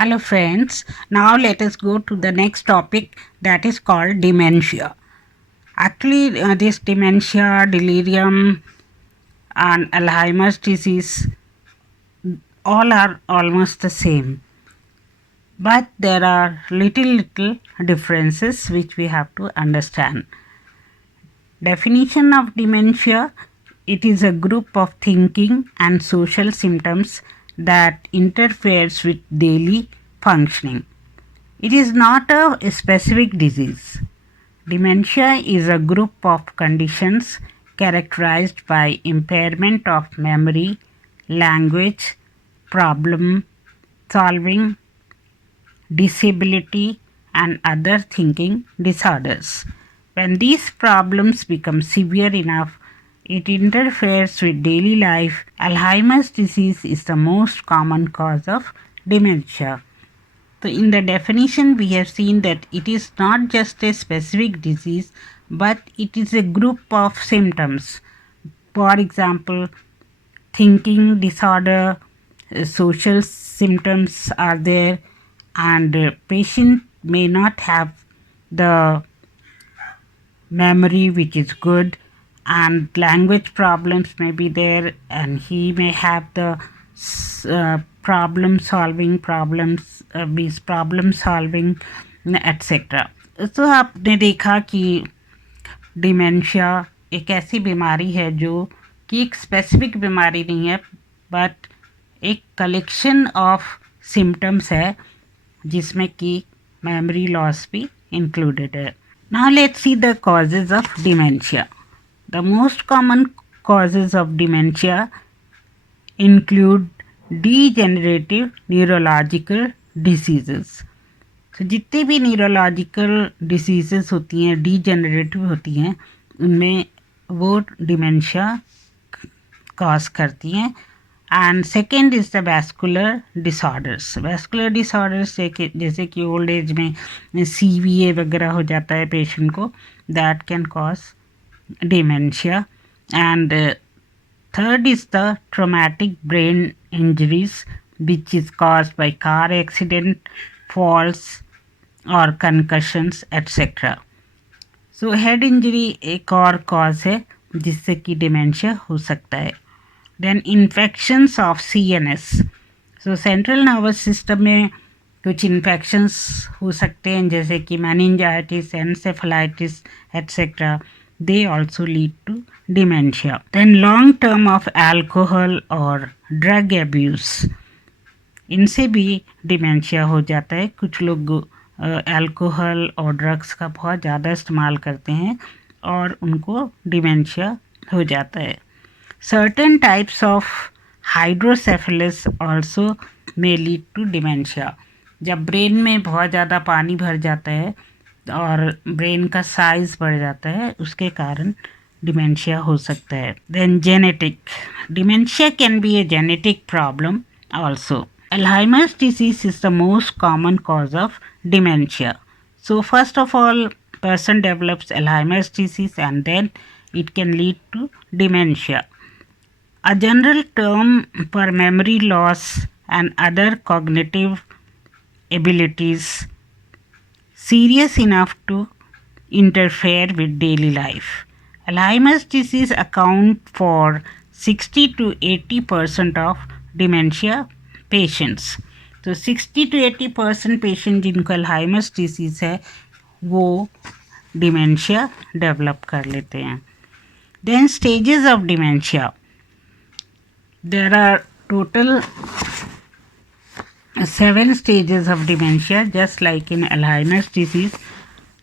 Hello, friends. Now let us go to the next topic, that is called dementia. Actually, this dementia, delirium, and Alzheimer's disease all are almost the same. But there are little differences which we have to understand. Definition of dementia: it is a group of thinking and social symptoms that interferes with daily functioning. It is not a specific disease. Dementia is a group of conditions characterized by impairment of memory, language, problem solving, disability, and other thinking disorders. When these problems become severe enough, it interferes with daily life. Alzheimer's disease is the most common cause of dementia. So, in the definition, we have seen that it is not just a specific disease, but it is a group of symptoms. For example, thinking disorder, social symptoms are there, and patient may not have the memory which is good, and language problems may be there, and he may have the problem solving etc. तो आपने देखा कि dementia एक ऐसी बीमारी है जो कि एक स्पेसिफिक बीमारी नहीं है, बट एक कलेक्शन ऑफ सिम्टम्स है जिसमें कि मेमोरी लॉस भी इंक्लूडेड है. Now let's see the causes of dementia. The most common causes of dementia include degenerative neurological diseases. तो जितनी भी न्यूरोलॉजिकल डिसीजेस होती हैं, डीजेनरेटिव होती हैं, उनमें वो डिमेंशिया कॉज करती हैं. And second is the vascular disorders. Vascular disorders जैसे कि ओल्ड एज में CVA वगैरह हो जाता है पेशेंट को, that can cause dementia. And third is the traumatic brain injuries which is caused by car accident, falls और concussions etcetera. So head injury एक और कॉज है जिससे कि डिमेंशिया हो सकता है. Then infections of CNS. So central nervous system में कुछ इन्फेक्शंस हो सकते हैं जैसे कि meningitis, encephalitis etcetera. They also lead to dementia. Then long term of alcohol और ड्रग एब्यूज़, इनसे भी डिमेंशिया हो जाता है. कुछ लोग अल्कोहल और ड्रग्स का बहुत ज़्यादा इस्तेमाल करते हैं और उनको डिमेंशिया हो जाता है. Certain types of hydrocephalus also may lead to dementia. जब ब्रेन में बहुत ज़्यादा पानी भर जाता है और ब्रेन का साइज बढ़ जाता है, उसके कारण डिमेंशिया हो सकता है. Then genetic. Dementia can be a genetic problem also. Alzheimer's disease is the most common cause of dementia. So first of all, person develops Alzheimer's disease and then it can lead to dementia. A general term for memory loss and other cognitive abilities serious enough to interfere with daily life. Alzheimer's disease accounts for 60 to 80% of dementia patients. तो 60 to 80% patient जिनको Alzheimer's disease है वो dementia develop कर लेते हैं. Then stages of dementia. There are total 7 stages of dementia, just like in Alzheimer's disease.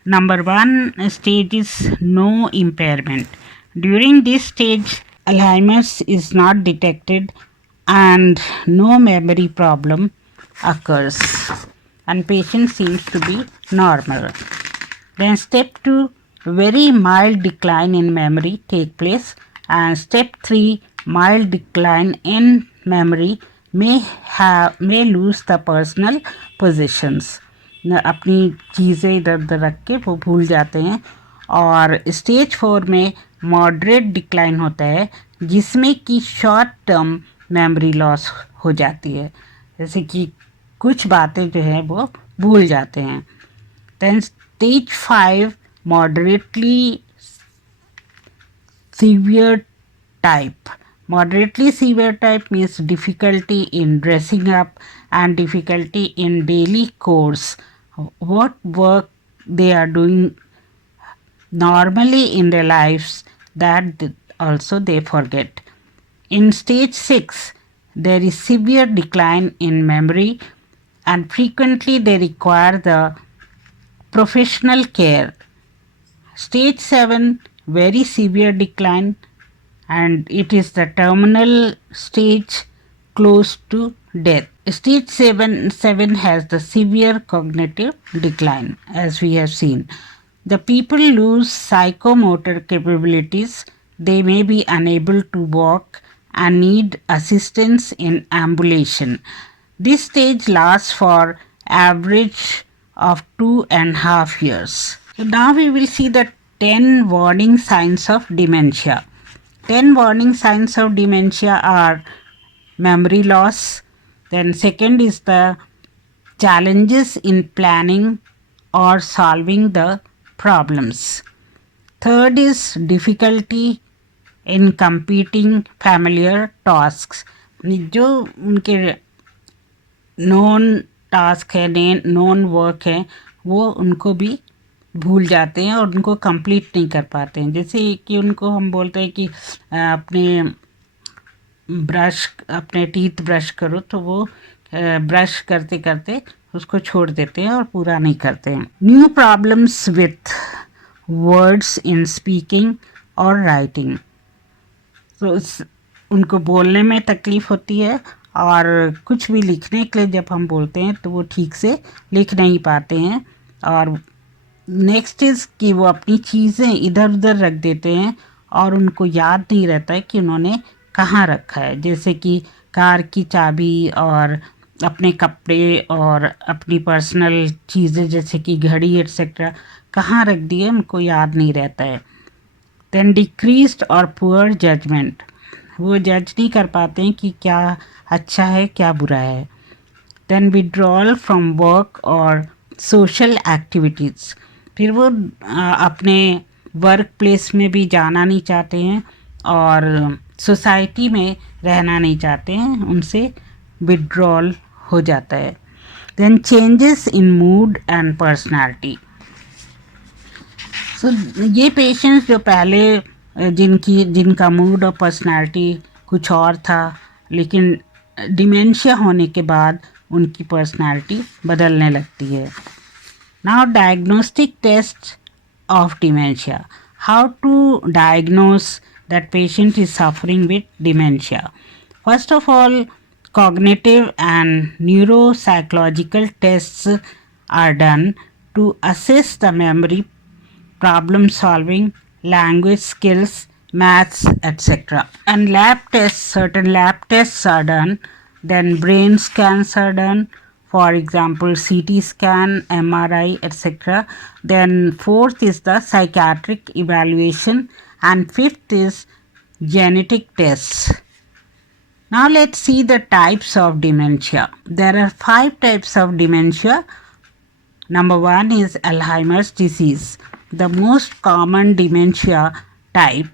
Number 1 stage is no impairment. During this stage, Alzheimer's is not detected and no memory problem occurs and patient seems to be normal. Then step 2, very mild decline in memory take place, and step 3, mild decline in memory may lose the personal possessions. अपनी चीज़ें इधर उधर रख के वो भूल जाते हैं. और स्टेज 4 में मॉडरेट डिक्लाइन होता है जिसमें कि शॉर्ट टर्म मेमोरी लॉस हो जाती है. जैसे कि कुछ बातें जो है वो भूल जाते हैं. Then stage 5 moderately severe type. Moderately severe type means difficulty in dressing up and difficulty in daily course. What work they are doing normally in their lives, that also they forget. In stage 6, there is severe decline in memory and frequently they require the professional care. Stage 7, very severe decline, and it is the terminal stage close to death. Stage 7 has the severe cognitive decline, as we have seen. The people lose psychomotor capabilities, they may be unable to walk and need assistance in ambulation. This stage lasts for average of 2.5 years. So now we will see the 10 warning signs of dementia. 10 warning signs of dementia are memory loss. Then second is the challenges in planning or solving the problems. Third is difficulty in completing familiar tasks. जो उनके non task है, non work है, वो उनको भी भूल जाते हैं और उनको कंप्लीट नहीं कर पाते हैं. जैसे कि उनको हम बोलते हैं कि अपने टीथ ब्रश करो, तो वो ब्रश करते करते उसको छोड़ देते हैं और पूरा नहीं करते हैं. New problems with words in speaking और राइटिंग. तो उनको बोलने में तकलीफ़ होती है और कुछ भी लिखने के लिए जब हम बोलते हैं तो वो ठीक से लिख नहीं पाते हैं. और नेक्स्ट इज़ कि वो अपनी चीज़ें इधर उधर रख देते हैं और उनको याद नहीं रहता है कि उन्होंने कहाँ रखा है. जैसे कि कार की चाबी और अपने कपड़े और अपनी पर्सनल चीज़ें जैसे कि घड़ी एट्सेट्रा कहाँ रख दिए उनको याद नहीं रहता है. देन डिक्रीज्ड और पुअर जजमेंट, वो जज नहीं कर पाते हैं कि क्या अच्छा है क्या बुरा है. देन विड्रॉल फ्रॉम वर्क और सोशल एक्टिविटीज़, फिर वो अपने वर्क प्लेस में भी जाना नहीं चाहते हैं और सोसाइटी में रहना नहीं चाहते हैं, उनसे विड्रॉल हो जाता है. Then changes in mood and personality. So ये पेशेंट्स जो पहले जिनका मूड और पर्सनालिटी कुछ और था, लेकिन डिमेंशिया होने के बाद उनकी पर्सनालिटी बदलने लगती है. Now diagnostic test of dementia. How to diagnose that patient is suffering with dementia. First of all, cognitive and neuropsychological tests are done to assess the memory, problem solving, language skills, maths, etc. And certain lab tests are done. Then brain scans are done. For example, CT scan, MRI, etc. Then fourth is the psychiatric evaluation, and fifth is genetic tests. Now let's see the types of dementia. There are 5 types of dementia. Number 1 is Alzheimer's disease, the most common dementia type.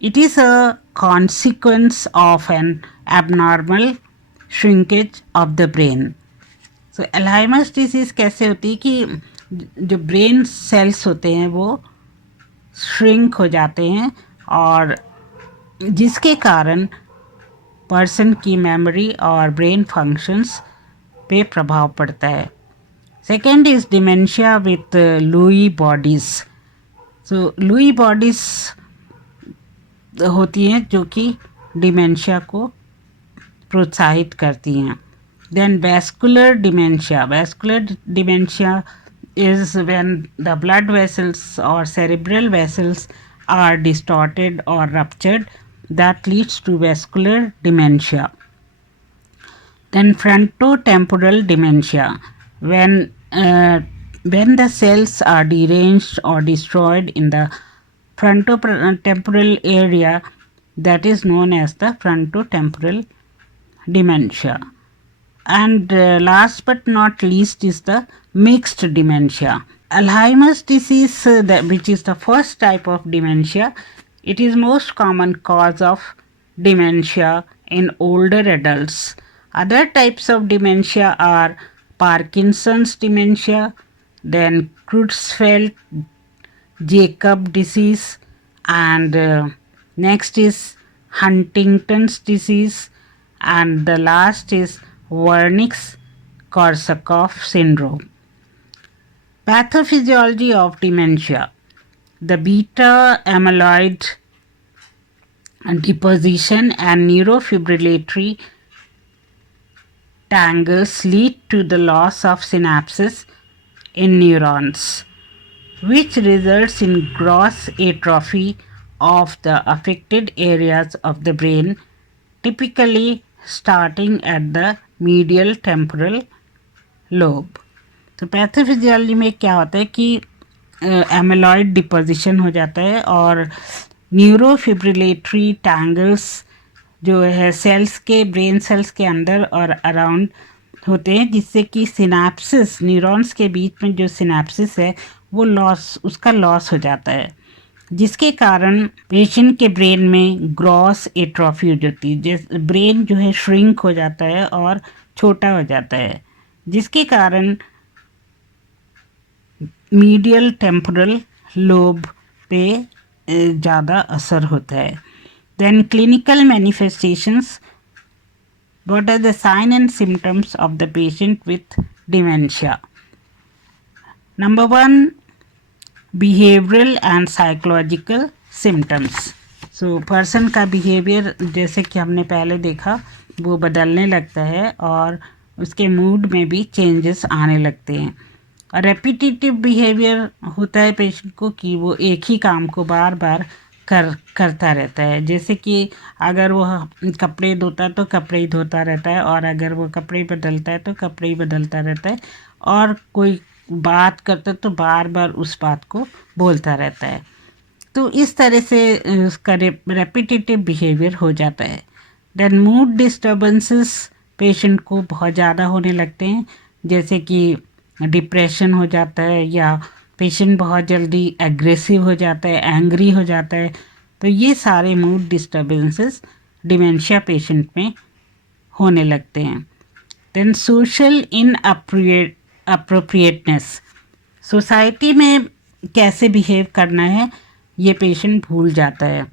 It is a consequence of an abnormal shrinkage of the brain. So Alzheimer's disease कैसे होती है कि जो brain cells होते हैं वो shrink हो जाते हैं और जिसके कारण पर्सन की मेमोरी और ब्रेन फंक्शंस पे प्रभाव पड़ता है. Second is dementia with Lewy bodies. So Lewy bodies होती हैं जो कि डिमेंशिया को प्रोत्साहित करती हैं. Then vascular dementia. Vascular dementia is when the blood vessels or cerebral vessels are distorted or ruptured, that leads to vascular dementia. Then frontotemporal dementia, when the cells are deranged or destroyed in the frontotemporal area, that is known as the frontotemporal dementia. And last but not least is the mixed dementia. Alzheimer's disease, which is the first type of dementia, it is most common cause of dementia in older adults. Other types of dementia are Parkinson's dementia, then Creutzfeldt-Jakob disease, and next is Huntington's disease, and the last is Wernicke-Korsakoff syndrome. Pathophysiology of dementia. The beta amyloid deposition and neurofibrillatory tangles lead to the loss of synapses in neurons, which results in gross atrophy of the affected areas of the brain, typically starting at the medial temporal lobe. तो pathophysiology में क्या होता है कि amyloid deposition हो जाता है और न्यूरोफिब्रिलेटरी टैंगल्स जो है सेल्स के ब्रेन सेल्स के अंदर और अराउंड होते हैं, जिससे कि सिनेप्सिस न्यूरॉन्स के बीच में जो सिनेप्सिस है वो उसका लॉस हो जाता है, जिसके कारण पेशेंट के ब्रेन में ग्रॉस एट्रोफी हो जाती है। ब्रेन जो है श्रिंक हो जाता है और छोटा हो जाता है, जिसके कारण मीडियल टेम्पोरल लोब पे ज़्यादा असर होता है। Then clinical manifestations, what are the sign and symptoms of the patient with dementia? Number 1, behavioral and psychological symptoms. So person का behavior जैसे कि हमने पहले देखा वो बदलने लगता है और उसके मूड में भी चेंजेस आने लगते हैं। और रेपिटेटिव बिहेवियर होता है पेशेंट को कि वो एक ही काम को बार बार करता रहता है, जैसे कि अगर वो कपड़े धोता है तो कपड़े ही धोता रहता है, और अगर वो कपड़े बदलता है तो कपड़े ही बदलता रहता है, और कोई बात करता है तो बार बार उस बात को बोलता रहता है। तो इस तरह से उसका रेपिटेटिव बिहेवियर हो जाता है। देन मूड डिस्टर्बेंसेस पेशेंट को बहुत ज़्यादा होने लगते हैं, जैसे कि डिप्रेशन हो जाता है या पेशेंट बहुत जल्दी एग्रेसिव हो जाता है, एंग्री हो जाता है। तो ये सारे मूड डिस्टर्बेंसेस डिमेंशिया पेशेंट में होने लगते हैं। देन सोशल इन अप्रोप्रिएटनेस, सोसाइटी में कैसे बिहेव करना है ये पेशेंट भूल जाता है,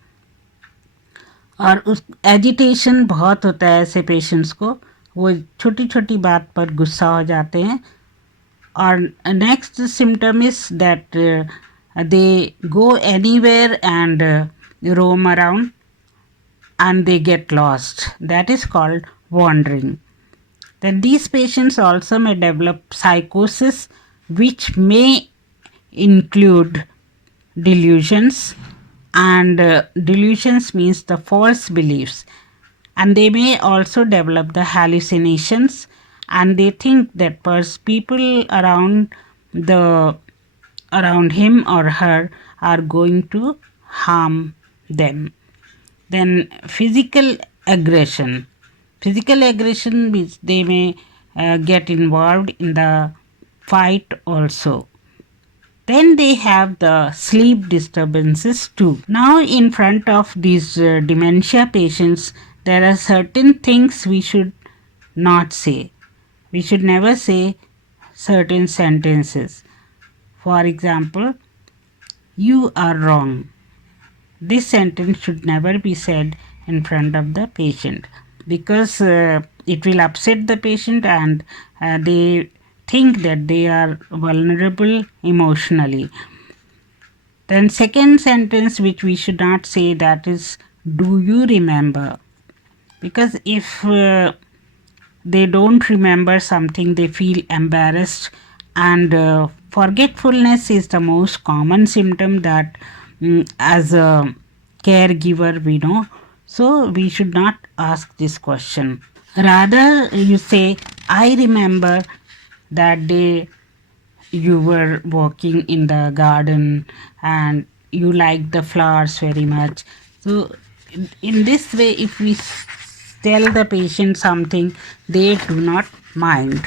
और उस एजिटेशन बहुत होता है ऐसे पेशेंट्स को, वो छोटी छोटी बात पर गुस्सा हो जाते हैं। और next symptom is that they go anywhere and roam around and they get lost. That is called wandering. Then these patients also may develop psychosis, which may include delusions, and delusions means the false beliefs, and they may also develop the hallucinations, and they think that people around him or her are going to harm them. Then physical aggression means they may get involved in the fight also. Then they have the sleep disturbances too. Now in front of these dementia patients, there are certain things we should not say. We should never say certain sentences. For example, you are wrong. This sentence should never be said in front of the patient, because it will upset the patient, and they think that they are vulnerable emotionally. Then second sentence which we should not say, that is, do you remember? Because if they don't remember something, they feel embarrassed, and forgetfulness is the most common symptom that as a caregiver we know. So we should not ask this question. Rather you say, I remember that day you were walking in the garden and you liked the flowers very much. So in this way, if we tell the patient something, they do not mind.